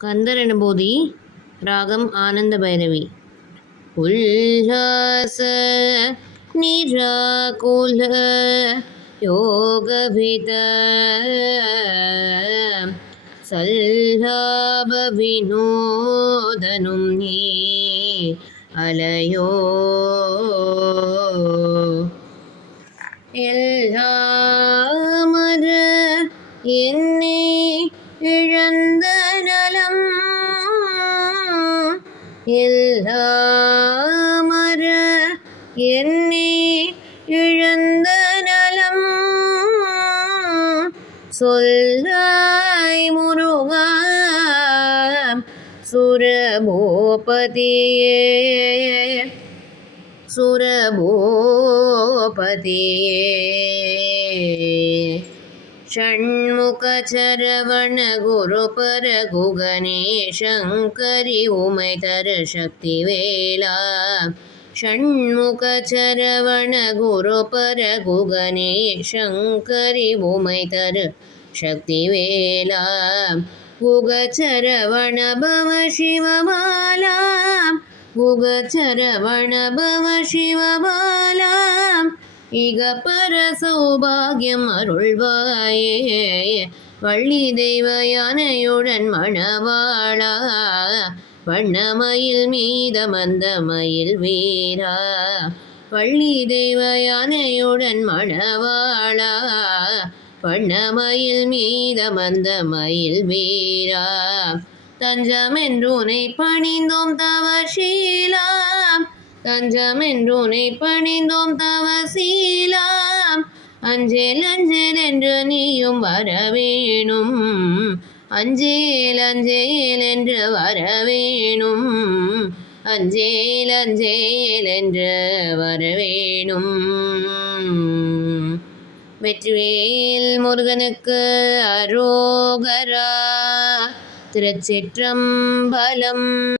கந்தரனுபூதி ராகம் ஆனந்த பைரவி. உல்லாச நிராகுல யோகவித சல்லாப வினோதனும் நீ அலையோ எல்லாமர என்னை இழந்த நலம் எல்லாமர என்னை இழந்த நலம் சொல்லாய் முருகா சுரபூபதியே षण्मुख चरवण गुरुपर गुगने शंकरी उमैतर शक्ति वेला षण्मुख चरवण गुरुपर गुगने शंकरी उमैतर शक्ति वेला गुगचरवण भव शिवबाला गुगचरवण भव शिवबाला இக பர சௌபாகியம் அருள்வாயே வள்ளி தெய்வ யானையுடன் மணவாளா வண்ணமயில் மீத மந்தமயில் வீரா வள்ளி தெய்வ யானையுடன் மணவாளா வண்ணமயில் மீத மந்தமயில் வீரா தஞ்சமென்றுனை பணிந்தோம் தவசீலா தஞ்சமென்றுனை பணிந்தோம் தவசீலாம் அஞ்சேல் அஞ்சேல் என்று நீயும் வரவேணும் அஞ்சேல் அஞ்சேல் என்று வரவேணும் அஞ்சேல் அஞ்சேல் என்று வரவேணும். வெற்றிவேல் முருகனுக்கு அரோகரா. திருச்சிற்றம்பலம்.